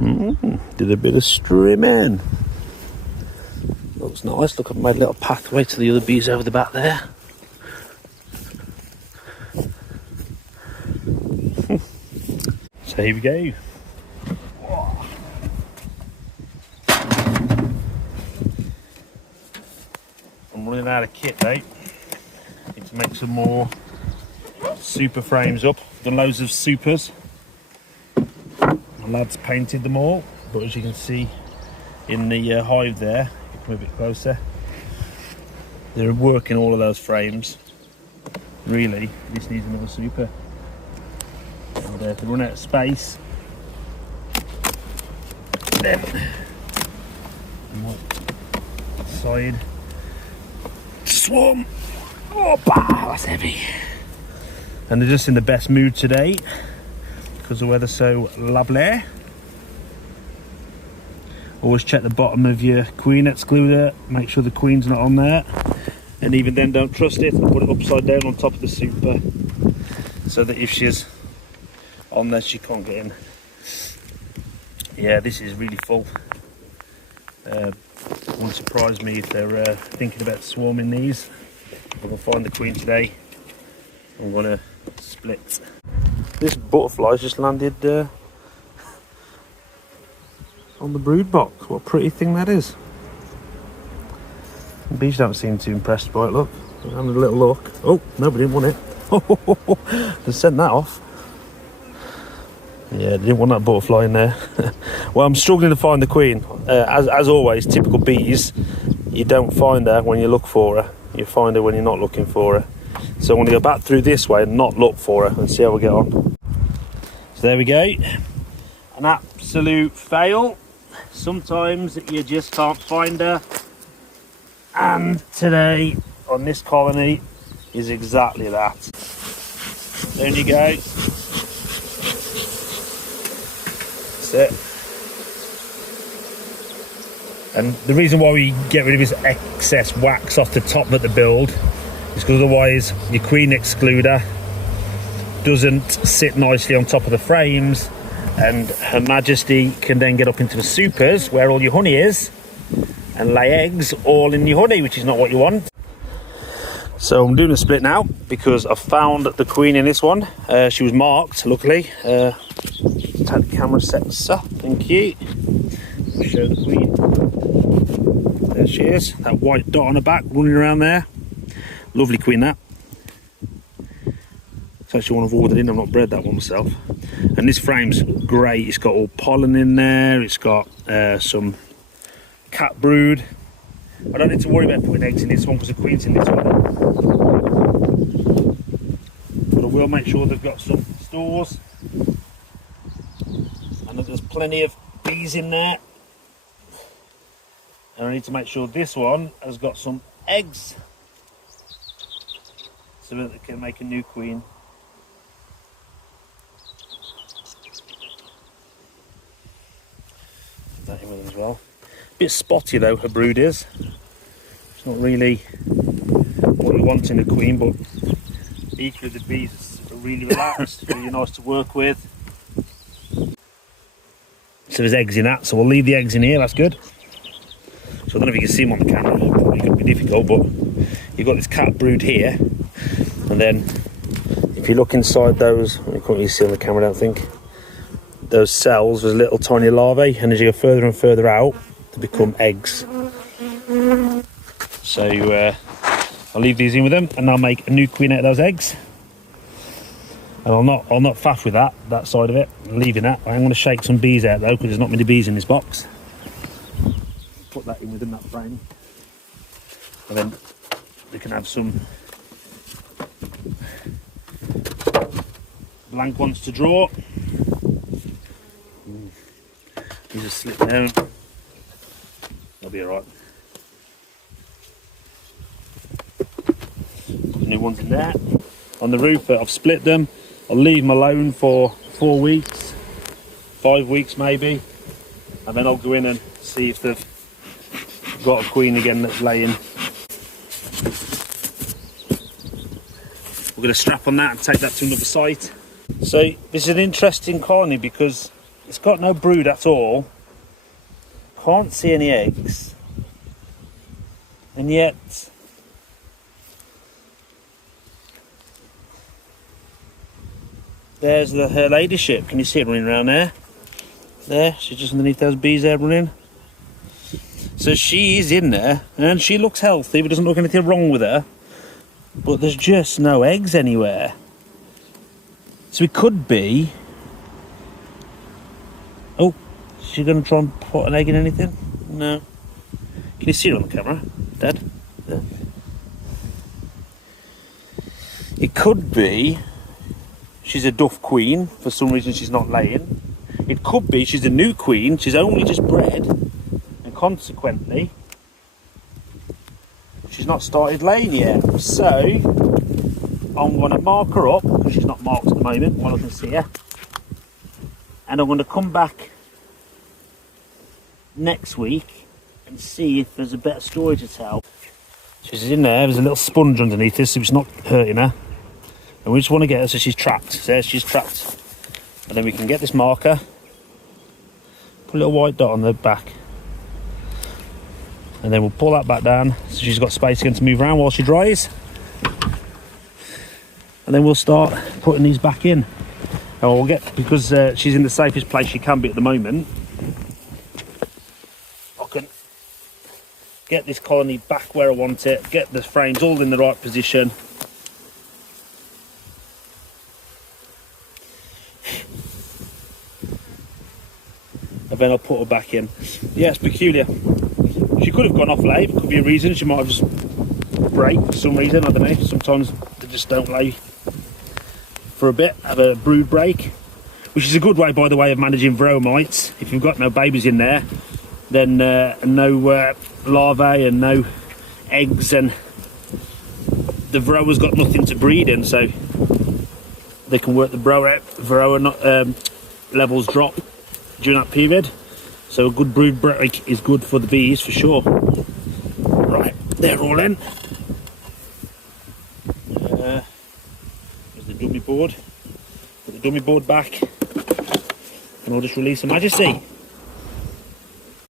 Did a bit of strimming. Looks nice. Look, I've made a little pathway to the other bees over the back there. So here we go. I'm running out of kit, though. Need to make some more super frames up. Done loads of supers. My lads painted them all, but as you can see in the hive there, come a bit closer, they're working all of those frames. Really, this needs another super. And if they run out of space, then I might decide to swarm. Oh, that's heavy. And they're just in the best mood today because the weather's so lovely. Always check the bottom of your queen excluder, make sure the queen's not on there, and even then don't trust it. I'll put it upside down on top of the super so that if she's on there she can't get in. Yeah, this is really full. Wouldn't surprise me if they're thinking about swarming these. I'm going to find the queen today. I'm going to split. This butterfly's just landed on the brood box. What a pretty thing that is. The bees don't seem too impressed by it. Look, I'm having a little look. Oh, nobody didn't want it. They sent that off. Yeah, they didn't want that butterfly in there. Well, I'm struggling to find the queen. As always, typical bees, you don't find her when you look for her. You find her when you're not looking for her. So I'm going to go back through this way and not look for her and see how we get on. So there we go. An absolute fail. Sometimes you just can't find her. And today on this colony is exactly that. There you go. That's it. And the reason why we get rid of this excess wax off the top of the build is because otherwise your queen excluder doesn't sit nicely on top of the frames, and Her Majesty can then get up into the supers where all your honey is and lay eggs all in your honey, which is not what you want. So I'm doing a split now because I found the queen in this one. She was marked, luckily. Take the camera sets up, thank you. Show the queen. There she is, that white dot on her back running around there. Lovely queen, that. It's actually one I've ordered in. I've not bred that one myself. And this frame's great. It's got all pollen in there. It's got some cat brood. I don't need to worry about putting eggs in this one because the queen's in this one. But I will make sure they've got some stores and that there's plenty of bees in there. And I need to make sure this one has got some eggs so that they can make a new queen. That in with them as well. Bit spotty though, her brood is. It's not really what we want in a queen, but equally the bees are really relaxed, really nice to work with. So there's eggs in that, so we'll leave the eggs in here, that's good. So I don't know if you can see them on the camera, it's probably going to be difficult, but you've got this cat brood here, and then if you look inside those, you can't really see on the camera I don't think, those cells, there's little tiny larvae, and as you go further and further out, they become eggs. So I'll leave these in with them, and I'll make a new queen out of those eggs. And I'll not faff with that side of it. I'm leaving that. I'm going to shake some bees out though, because there's not many bees in this box. Put that in within that frame, and then they can have some blank ones to draw. These just slip down. They'll be alright. Put the new ones in there. On the roof, I've split them. I'll leave them alone for 4 weeks, 5 weeks maybe, and then I'll go in and see if they've got a queen again that's laying. We're going to strap on that and take that to another site. So this is an interesting colony because It's got no brood at all. Can't see any eggs. And yet there's her ladyship. Can you see it running around there? There, she's just underneath those bees there running. So she is in there, and she looks healthy, but doesn't look anything wrong with her. But there's just no eggs anywhere. So it could be... Oh, is she going to try and put an egg in anything? No. Can you see her on the camera, Dad? Yeah. It could be she's a duff queen. For some reason she's not laying. It could be she's a new queen. She's only just bred. And consequently, she's not started laying yet. So, I'm going to mark her up. Because she's not marked at the moment, while I can see her. And I'm going to come back next week and see if there's a better story to tell. She's in there, there's a little sponge underneath this, so it's not hurting her. And we just want to get her so she's trapped. There, she's trapped. And then we can get this marker, put a little white dot on the back. And then we'll pull that back down so she's got space again to move around while she dries. And then we'll start putting these back in. And we'll get, because she's in the safest place she can be at the moment, I can get this colony back where I want it, get the frames all in the right position. And then I'll put her back in. Yeah, it's peculiar. She could have gone off lay, it could be a reason. She might have just break for some reason, I don't know. Sometimes they just don't lay for a bit, have a brood break. Which is a good way, by the way, of managing varroa mites. If you've got no babies in there, then no larvae and no eggs, and the varroa's got nothing to breed in, so they can work the varroa levels drop during that period. So a good brood break is good for the bees for sure. Right, they're all in. There's the dummy board. Put the dummy board back, and we'll just release her majesty.